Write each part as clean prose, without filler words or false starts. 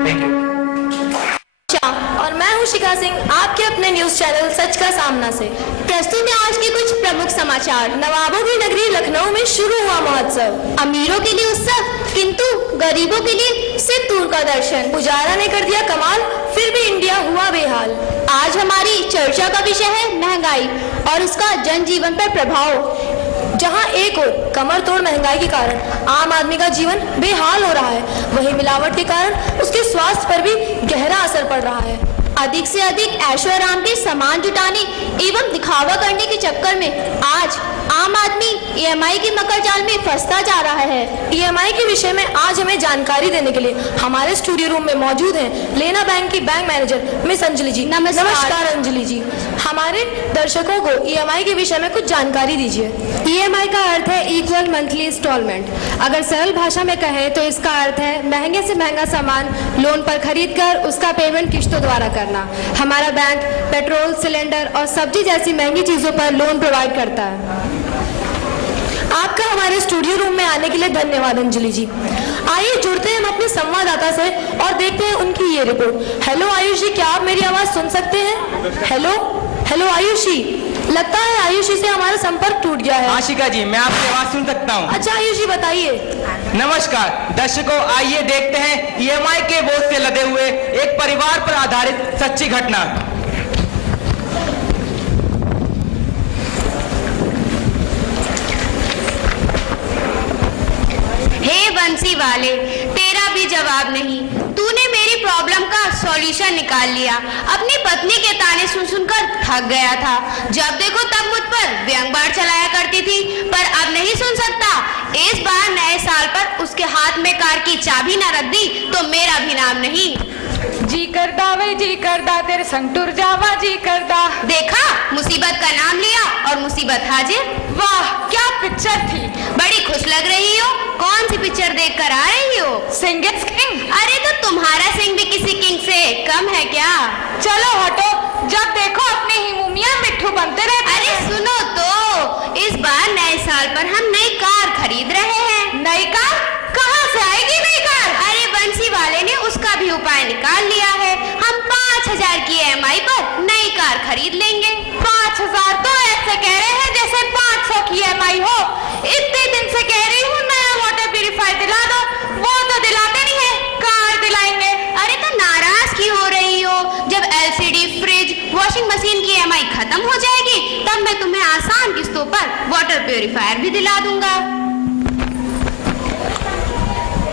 Thank you. और मैं हूं शिखा सिंह, आपके अपने न्यूज चैनल सच का सामना से प्रस्तुत है आज के कुछ प्रमुख समाचार। नवाबों की नगरी लखनऊ में शुरू हुआ महोत्सव। अमीरों के लिए उत्सव, किंतु गरीबों के लिए सिर्फ दूर का दर्शन। पुजारा ने कर दिया कमाल, फिर भी इंडिया हुआ बेहाल। आज हमारी चर्चा का विषय है महंगाई और उसका जनजीवन पर प्रभाव। जहां एक ओर कमर तोड़ महंगाई के कारण आम आदमी का जीवन बेहाल हो रहा है, वहीं मिलावट के कारण उसके स्वास्थ्य पर भी गहरा असर पड़ रहा है। अधिक से अधिक ऐशो आराम के सामान जुटाने एवं दिखावा करने के चक्कर में आज आम आदमी ईएमआई की मकर जाल में फंसता जा रहा है। ईएमआई के विषय में आज हमें जानकारी देने के लिए हमारे स्टूडियो रूम में मौजूद हैं लेना बैंक की बैंक मैनेजर मिस अंजलि जी। नमस्कार अंजलि जी, हमारे दर्शकों को ईएमआई के विषय में कुछ जानकारी दीजिए। ईएमआई का अर्थ है इक्वल मंथली इंस्टॉलमेंट। अगर सरल भाषा में कहें तो इसका अर्थ है महंगे से महंगा सामान लोन पर खरीद कर उसका पेमेंट किस्तों द्वारा करना। हमारा बैंक पेट्रोल, सिलेंडर और सब्जी जैसी महंगी चीजों पर लोन प्रोवाइड करता है। आपका हमारे स्टूडियो रूम में आने के लिए धन्यवाद अंजलि जी। आइए जुड़ते हैं हम अपने संवाददाता से और देखते हैं उनकी ये रिपोर्ट। हेलो आयुष जी, क्या आप मेरी आवाज सुन सकते हैं? हेलो हेलो आयुष जी, लगता है आयुष जी से हमारा संपर्क टूट गया है। हाँ शिखा जी, मैं आपकी आवाज सुन सकता हूँ। अच्छा आयुष जी बताइए। नमस्कार दर्शकों, आइए देखते हैं ईएमआई के बोझ से लदे हुए एक परिवार पर आधारित सच्ची घटना। हे बंसी वाले, तेरा भी जवाब नहीं। तूने मेरी प्रॉब्लम का सॉल्यूशन निकाल लिया। अपनी पत्नी के ताने सुन सुनकर थक गया था। जब देखो तब मुझ पर व्यंग्यबाण चलाया करती थी, पर अब नहीं सुन सकता। इस बार नए साल पर उसके हाथ में कार की चाबी न रख दी तो मेरा भी नाम नहीं। जी करदा वे जी करदा, तेरे संग टुर जावा जी करदा। देखा, मुसीबत का नाम लिया और मुसीबत हाजिर। वाह क्या पिक्चर थी, बड़ी खुश लग रही हो। कौन सी पिक्चर देख कर आ रही हो? Singh is king. अरे तो तुम्हारा सिंह भी किसी किंग से कम है क्या? चलो हटो, जब देखो अपने ही मुमिया मिट्ठू बनते रहते। अरे सुनो तो, इस बार नए साल पर हम नई कार खरीद रहे हैं। नई कार? कहाँ से आएगी नई कार? अरे बंसी वाले ने उसका भी उपाय निकाल लिया है। हम 5,000 की ईएमआई पर नई कार खरीद लेंगे। 5,000 तो ऐसे कह रहे हैं जैसे 500 की ईएमआई हो। इतने दिन से कह रही हूँ नया वाटर प्यूरिफायर दिला दो, वो तो दिलाते नहीं है। कार दिलाएंगे। अरे तो नाराज क्यों हो रही हो? जब एलसीडी, फ्रिज, वॉशिंग मशीन की ईएमआई खत्म हो जाएगी तब मैं तुम्हें आसान किस्तों पर वाटर प्यूरिफायर भी दिला दूंगा।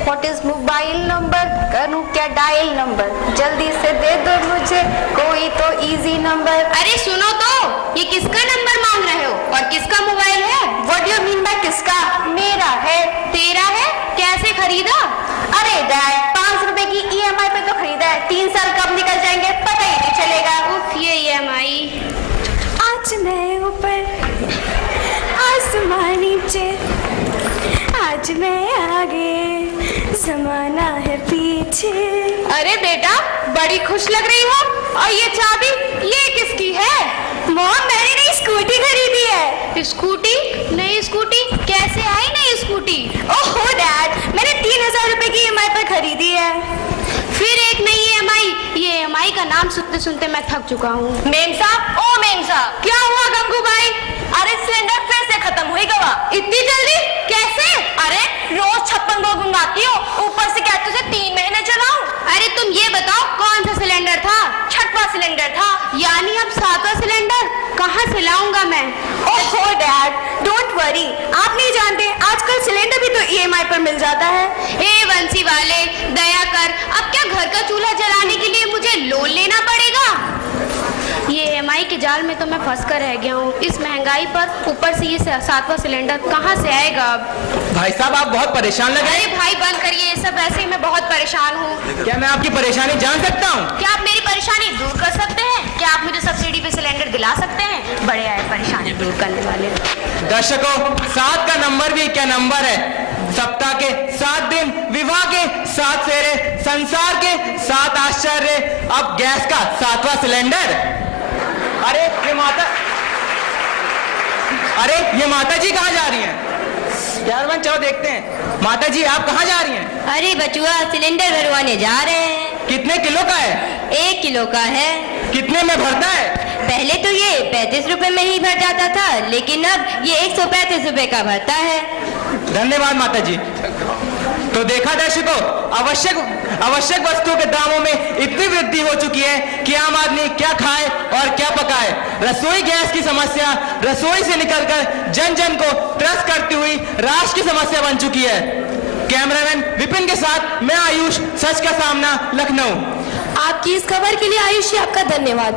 व्हाट इज मोबाइल नंबर, करूं क्या डायल नंबर, जल्दी से दे दो मुझे कोई तो इजी नंबर। अरे सुनो तो, ये किसका नंबर मांग रहे हो और किसका मोबाइल है? What do you mean by किसका? मेरा है। तेरा है? कैसे खरीदा? अरे डैड, 5 रुपए की ईएमआई पे तो खरीदा है। 3 साल कब निकल जाएंगे पता ही नहीं चलेगा। उफ, ये ईएमआई। आज मैं ऊपर आसमान नीचे, आज मैं आगे जमाना है पीछे। अरे बेटा, बड़ी खुश लग रही हो। और ये चाबी ये किसकी है? मॉम, मैंने नई स्कूटी खरीदी है। स्कूटी? नई स्कूटी? कैसे आई नई स्कूटी? ओहो डैड, मैंने 3,000 रुपए की ईएमआई पर खरीदी है। फिर एक नई ईएमआई? ये ईएमआई का नाम सुनते सुनते मैं थक चुका हूँ। मेम साहब, ओ मेम साहब। क्या हुआ गंगू भाई? अरे सिलेंडर फिर से खत्म हुई गवा। इतनी जल्दी कैसे? अरे रोज 56 लोग मंगाती हो, ऊपर से क्या तुझे 3 महीने चलाऊं? अरे तुम ये बताओ कौन सा सिलेंडर था? 6वां सिलेंडर था। यानी अब 7वां सिलेंडर कहाँ से लाऊंगा मैं? ओहो डैड, डोंट वरी, आप नहीं जानते आजकल सिलेंडर भी तो ईएमआई पर मिल जाता है। ए बंसी वाले, दया कर, अब क्या घर का चूल्हा जलाने के लिए मुझे लोन लेना पड़ेगा? ये ईएमआई के जाल में तो मैं फंस कर रह गया हूँ। इस महंगाई पर ऊपर से ये 7वां सिलेंडर कहाँ से आएगा अब? भाई साहब आप बहुत परेशान लग रहे अरे भाई बंद करिए ये सब, ऐसे ही मैं बहुत परेशान हूँ। हैं। क्या मैं आपकी परेशानी जान सकता हूँ? क्या आप मेरी परेशानी दूर कर सकते हैं? क्या आप मुझे सब्सिडी पे सिलेंडर दिला सकते हैं? बड़े आए परेशानी दूर करने वाले। दर्शकों, 7 का नंबर भी क्या नंबर है। सप्ताह के 7 दिन, विवाह के 7 फेरे, संसार के 7 आश्चर्य, अब गैस का 7वां सिलेंडर। अरे ये माता जी कहाँ जा रही हैं? यार चलो देखते हैं। माता जी आप कहाँ जा रही हैं? अरे बचुआ, सिलेंडर भरवाने जा रहे हैं। कितने किलो का है? 1 किलो का है। कितने में भरता है? पहले तो ये 35 रुपए में ही भर जाता था, लेकिन अब ये 135 रुपए का भरता है। धन्यवाद माता जी। तो देखा दर्शकों, आवश्यक वस्तुओं के दामों में इतनी वृद्धि हो चुकी है कि आम आदमी क्या खाए और क्या पकाए। रसोई गैस की समस्या रसोई से निकलकर जन जन को त्रस्त करती हुई राष्ट्र की समस्या बन चुकी है। कैमरामैन विपिन के साथ मैं आयुष, सच का सामना, लखनऊ। आपकी इस खबर के लिए आयुष जी आपका धन्यवाद।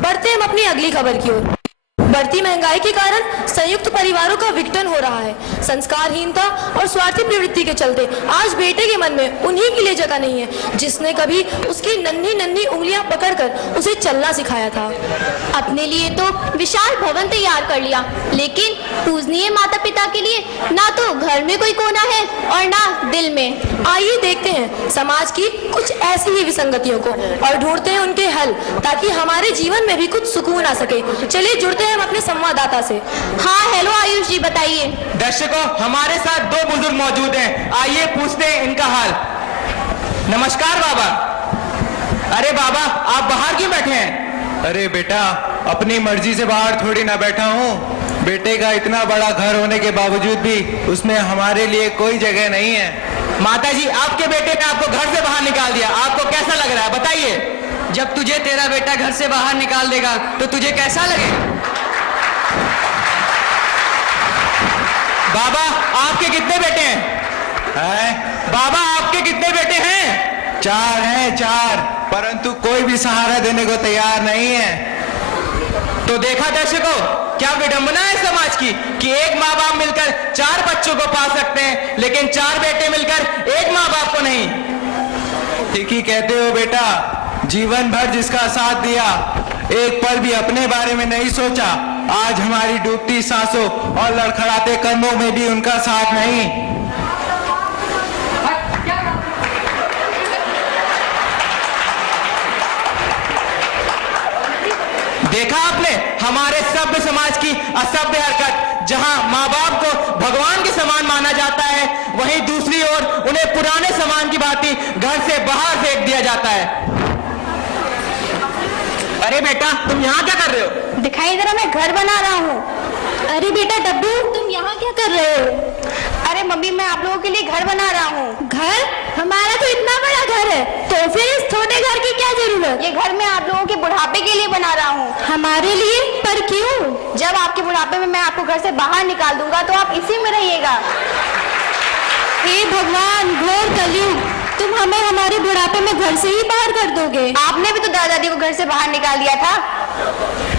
बढ़ते हम अपनी अगली खबर की ओर। बढ़ती महंगाई के कारण संयुक्त परिवारों का विघटन हो रहा है। संस्कारहीनता और स्वार्थी प्रवृत्ति के चलते आज बेटे के मन में उन्हीं के लिए जगह नहीं है जिसने कभी उसकी नन्ही नन्ही उंगलियां पकड़कर उसे चलना सिखाया था। अपने लिए तो विशाल भवन तैयार कर लिया, लेकिन पूजनीय माता पिता के लिए ना तो घर में कोई कोना है और ना दिल में। आइए देखते हैं समाज की कुछ ऐसी ही विसंगतियों को और ढूंढते हैं उनके हल, ताकि हमारे जीवन में भी कुछ सुकून आ सके। चलिए जुड़ते हैं अपने संवाददाता से। हाँ, हेलो आयुष जी, बताइए। दर्शकों, हमारे साथ 2 बुजुर्ग मौजूद हैं। आइए पूछते हैं इनका हाल। नमस्कार बाबा। अरे बाबा, आप बाहर क्यों बैठे हैं? अरे बेटा, अपनी मर्जी से बाहर थोड़ी ना बैठा हूँ। बेटे का इतना बड़ा घर होने के बावजूद भी उसमें हमारे लिए कोई जगह नहीं है। माता जी, आपके बेटे ने आपको घर से बाहर निकाल दिया, आपको कैसा लग रहा है बताइए? जब तुझे तेरा बेटा घर से बाहर निकाल देगा तो तुझे कैसा लगेगा? बाबा, आपके कितने बेटे हैं? बाबा, आपके कितने बेटे हैं? 4 हैं, 4, परंतु कोई भी सहारा देने को तैयार नहीं है। तो देखा दर्शकों, क्या विडंबना है समाज की कि एक माँ बाप मिलकर 4 बच्चों को पाल सकते हैं, लेकिन 4 बेटे मिलकर एक माँ बाप को नहीं। ठीक ही कहते हो बेटा। जीवन भर जिसका साथ दिया, एक पल भी अपने बारे में नहीं सोचा, आज हमारी डूबती सांसों और लड़खड़ाते कदमों में भी उनका साथ नहीं। देखा आपने हमारे सभ्य समाज की असभ्य हरकत। जहां माँ बाप को भगवान के समान माना जाता है, वहीं दूसरी ओर उन्हें पुराने सामान की भांति घर से बाहर फेंक दिया जाता है। अरे बेटा, तुम यहाँ क्या कर रहे हो? दिखाई दे रहा, मैं घर बना रहा हूँ। अरे बेटा डब्बू, तुम यहाँ क्या कर रहे हो? अरे मम्मी, मैं आप लोगों के लिए घर बना रहा हूँ। घर? हमारा तो इतना बड़ा घर है, तो फिर इस छोटे घर की क्या जरूरत? ये घर मैं आप लोगों के बुढ़ापे के लिए बना रहा हूँ। हमारे लिए? पर क्यों? जब आपके बुढ़ापे में मैं आपको घर से बाहर निकाल दूंगा तो आप इसी में रहिएगा। हे भगवान, घोर कलयुग, तुम हमें हमारे बुढ़ापे में घर से ही बाहर कर दोगे? आपने भी तो दादा दादी को घर से बाहर निकाल दिया था।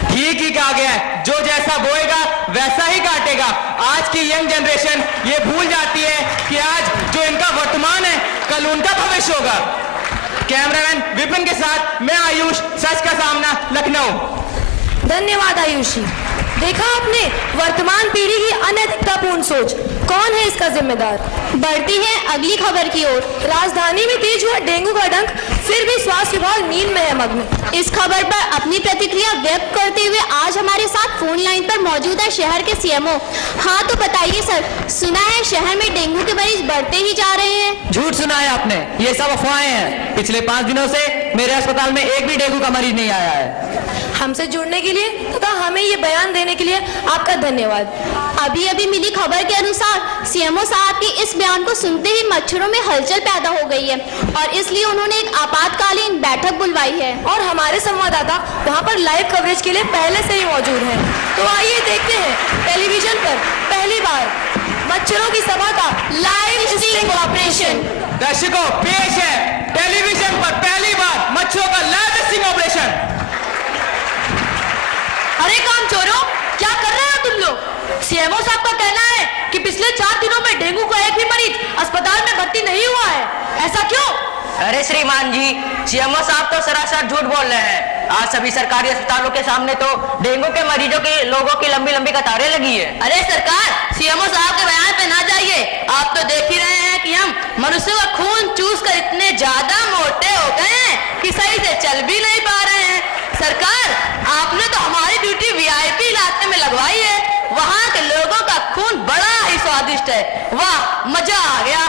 ठीक ही कहा गया है, जो जैसा बोएगा वैसा ही काटेगा। आज की यंग जनरेशन ये भूल जाती है कि आज जो इनका वर्तमान है, कल उनका भविष्य होगा। कैमरामैन विपिन के साथ मैं आयुष, सच का सामना, लखनऊ। धन्यवाद आयुष जी। देखा आपने वर्तमान पीढ़ी की अनैतिकतापूर्ण सोच। कौन है इसका जिम्मेदार? बढ़ती है अगली खबर की ओर। राजधानी में तेज हुआ डेंगू का डंक, फिर भी स्वास्थ्य विभाग नींद में है मग्न। इस खबर पर अपनी प्रतिक्रिया व्यक्त करते हुए आज हमारे साथ फोन लाइन पर मौजूद है शहर के सीएमओ। हाँ, तो बताइए सर, सुना है शहर में डेंगू के मरीज बढ़ते ही जा रहे हैं। झूठ सुना है आपने, ये सब अफवाहें हैं। पिछले 5 दिनों से मेरे अस्पताल में एक भी डेंगू का मरीज नहीं आया है। हमसे जुड़ने के लिए तथा हमें ये बयान देने के लिए आपका धन्यवाद। अभी अभी मिली खबर के अनुसार सीएमओ साहब के इस बयान को सुनते ही मच्छरों में हलचल पैदा हो गई है और इसलिए उन्होंने एक आपातकालीन बैठक बुलवाई है और हमारे संवाददाता वहाँ पर लाइव कवरेज के लिए पहले से ही मौजूद हैं। तो आइए देखते हैं टेलीविजन पर पहली बार मच्छरों की सभा का लाइव स्टिंग ऑपरेशन। दर्शकों, पेश है टेलीविजन पर पहली बार मच्छरों का लाइव स्टिंग ऑपरेशन। अरे काम चोरों, क्या कर रहे हो तुम लोग? सीएमओ साहब का कहना है कि पिछले 4 दिनों में डेंगू का एक भी मरीज अस्पताल में भर्ती नहीं हुआ है। ऐसा क्यों? अरे श्रीमान जी, सीएमओ साहब तो सरासर झूठ बोल रहे हैं। आज सभी सरकारी अस्पतालों के सामने तो डेंगू के मरीजों की लोगों की लंबी लंबी कतारें लगी है। अरे सरकार, सीएमओ साहब के बयान पे ना जाइए। आप तो देख ही रहे हैं कि हम मनुष्यों का खून चूस कर इतने ज्यादा मोटे हो गए हैं कि सही से चल भी नहीं पा रहे हैं। सरकार, आपने तो हमारी ड्यूटी वीआईपी इलाके में लगवाई है। वहाँ के लोगों का खून बड़ा ही स्वादिष्ट है। वाह, मजा आ गया।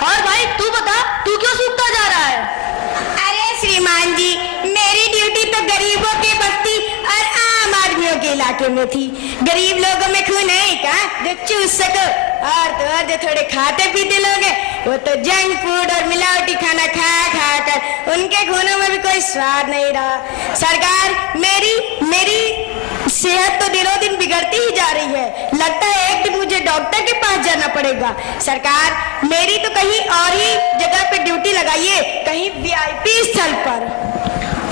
और भाई तू बता, तू क्यों सूखता जा इलाके में थी। गरीब लोगों में खून है क्या जो चूस सको, और जो थोड़े खाते पीते लोग हैं वो तो जंक फूड और मिलावटी खाना खा खा कर उनके खूनों में भी कोई स्वाद नहीं रहा। सरकार मेरी सेहत तो दिनों दिन बिगड़ती ही जा रही है। लगता है एक दिन मुझे डॉक्टर के पास जाना पड़ेगा। सरकार मेरी तो कहीं और ही जगह पे ड्यूटी लगाइए, कहीं वीआईपी स्थल पर।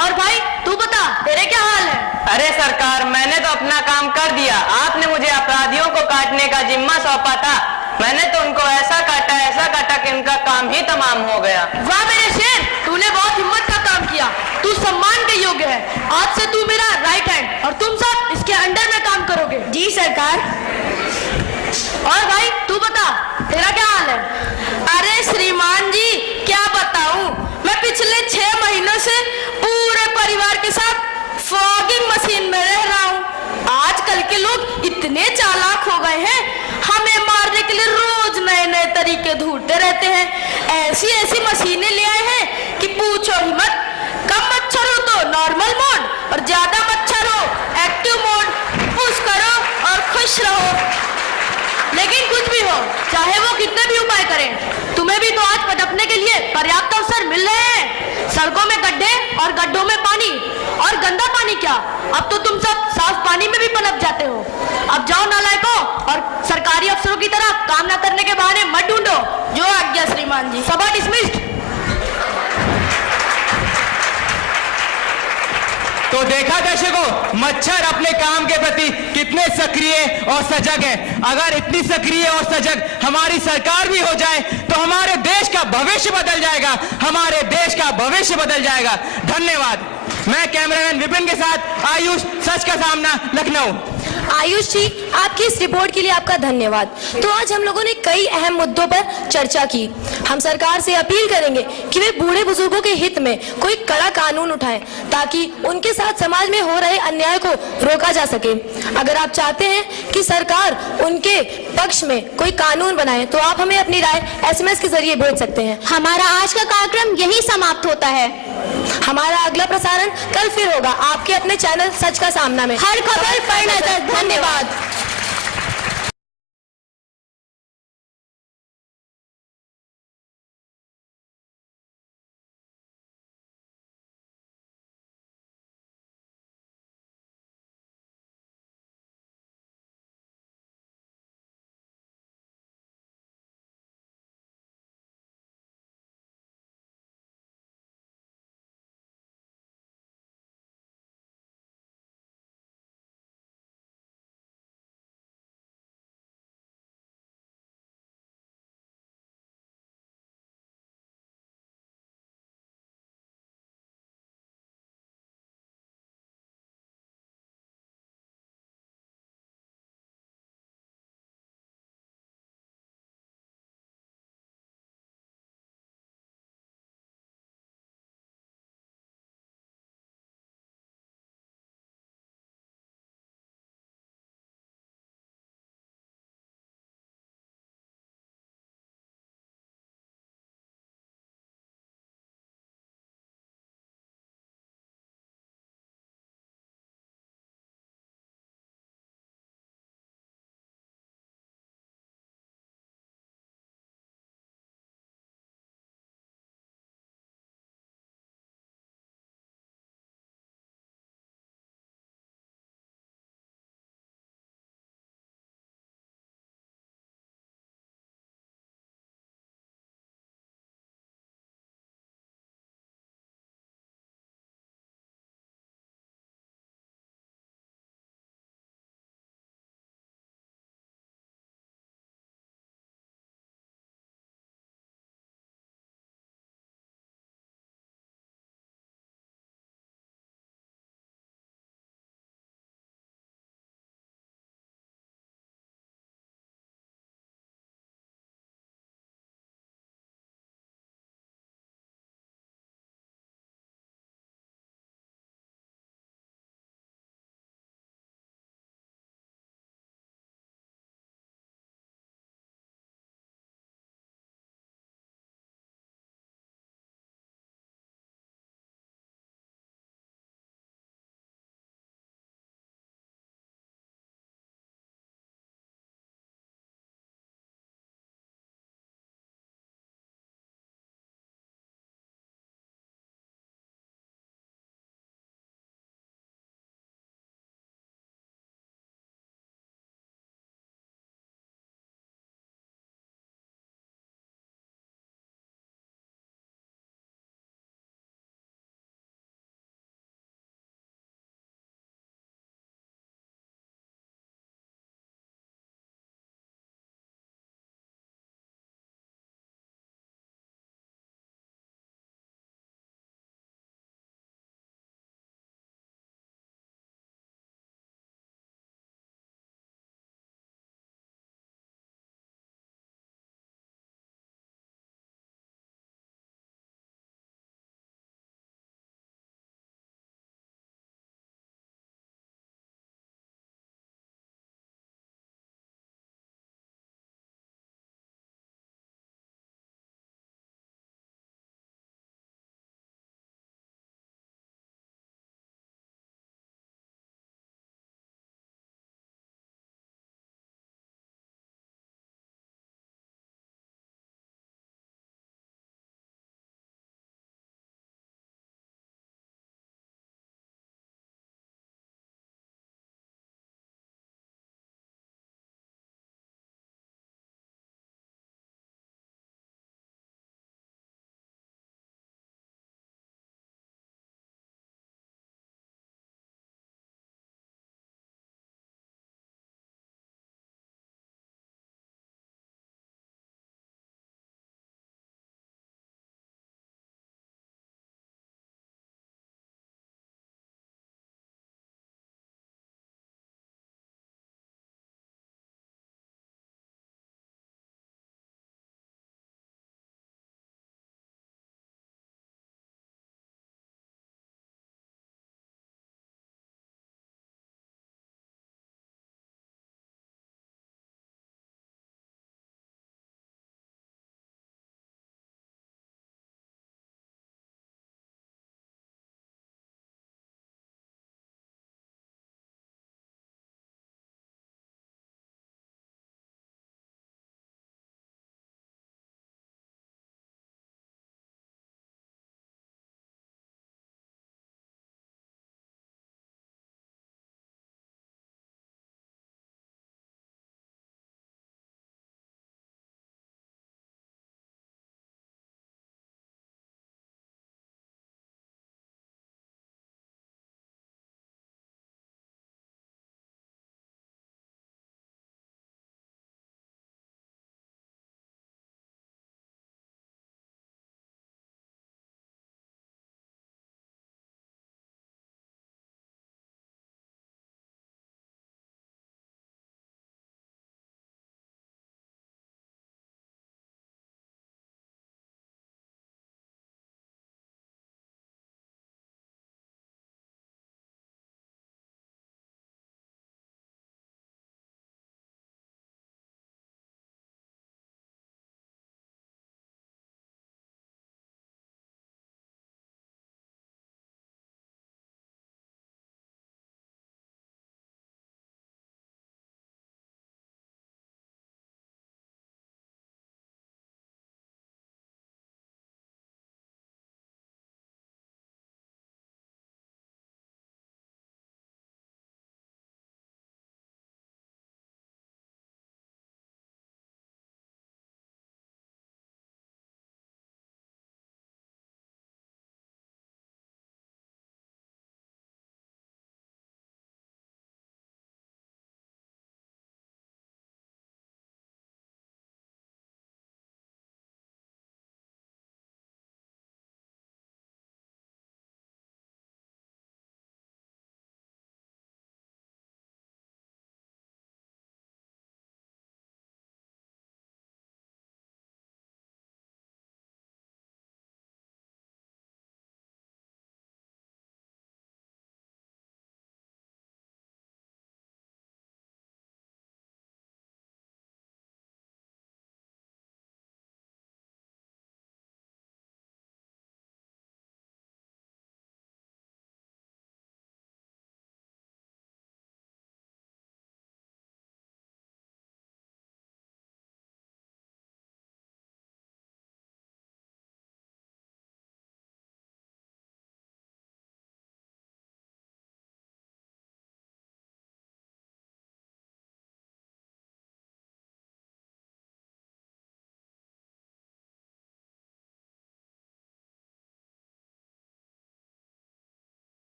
और भाई तू बता, तेरे क्या हाल है? अरे सरकार, मैंने तो अपना काम कर दिया। आपने मुझे अपराधियों को काटने का जिम्मा सौंपा था, मैंने तो उनको ऐसा काटा कि उनका काम ही तमाम हो गया। वाह मेरे शेर, तूने बहुत हिम्मत का काम किया। तू सम्मान के योग्य है। आज से तू मेरा राइट हैंड और तुम सब इसके अंडर में काम करोगे। जी सरकार। और भाई तू बता, तेरा क्या हाल है? अरे श्रीमान जी, क्या बताऊं, मैं पिछले 6 महीनों से पूरे परिवार के साथ फॉगिंग मशीन में रह रहा हूं। आजकल के लोग इतने चालाक हो गए हैं, हमें मारने के लिए रोज नए नए तरीके ढूंढते रहते हैं। ऐसी मशीनें ले आए हैं कि पूछो ही मत। कम मच्छर हो तो नॉर्मल मोड और ज्यादा मच्छर हो एक्टिव मोड। पुश करो और खुश रहो। लेकिन कुछ भी हो, चाहे वो कितने भी उपाय करें, तुम्हें भी तो आज पटकने के लिए पर्याप्त अवसर मिल रहे हैं। सड़कों में गड्ढे और गड्ढों में पानी, और गंदा पानी क्या, अब तो तुम सब साफ पानी में भी पनप जाते हो। अब जाओ नालायकों, और सरकारी अफसरों की तरह काम न करने के बहाने मत ढूंढो। जो आज्ञा श्रीमान जी। सभा डिसमिस्ड। तो देखा दर्शकों, मच्छर अपने काम के प्रति कितने सक्रिय और सजग हैं। अगर इतनी सक्रिय और सजग हमारी सरकार भी हो जाए तो हमारे देश का भविष्य बदल जाएगा, हमारे देश का भविष्य बदल जाएगा। धन्यवाद। मैं कैमरामैन विपिन के साथ आयुष, सच का सामना, लखनऊ। आयुष जी, आपकी इस रिपोर्ट के लिए आपका धन्यवाद। तो आज हम लोगों ने कई अहम मुद्दों पर चर्चा की। हम सरकार से अपील करेंगे कि वे बूढ़े बुजुर्गों के हित में कोई कड़ा कानून उठाएं, ताकि उनके साथ समाज में हो रहे अन्याय को रोका जा सके। अगर आप चाहते हैं कि सरकार उनके पक्ष में कोई कानून बनाए तो आप हमें अपनी राय SMS के जरिए भेज सकते हैं। हमारा आज का कार्यक्रम यही समाप्त होता है। हमारा अगला प्रसारण कल फिर होगा आपके अपने चैनल सच का सामना में। हर खबर पर नजर। धन्यवाद।